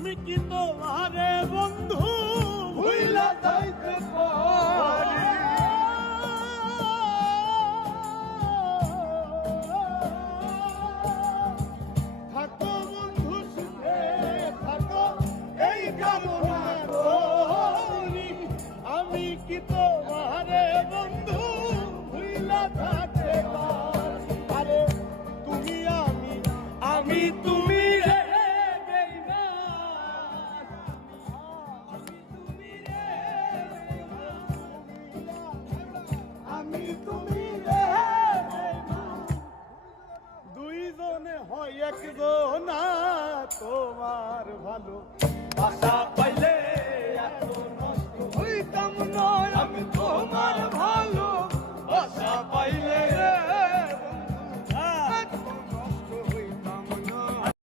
আমি কি তোমারে বন্ধু ভুইলা যাইতে পারি? থাকো বন্ধু সুখে থাকো এই কামনা করি। আমি কি তোমারে বন্ধু ভুইলা থাকতে পারি? আরে তুমি আমি তুমি রে বেঈমান, আমি তুমি রে বেঈমান, দুইজনে হয় একজন। তোমার ভালো বাসা পাইলে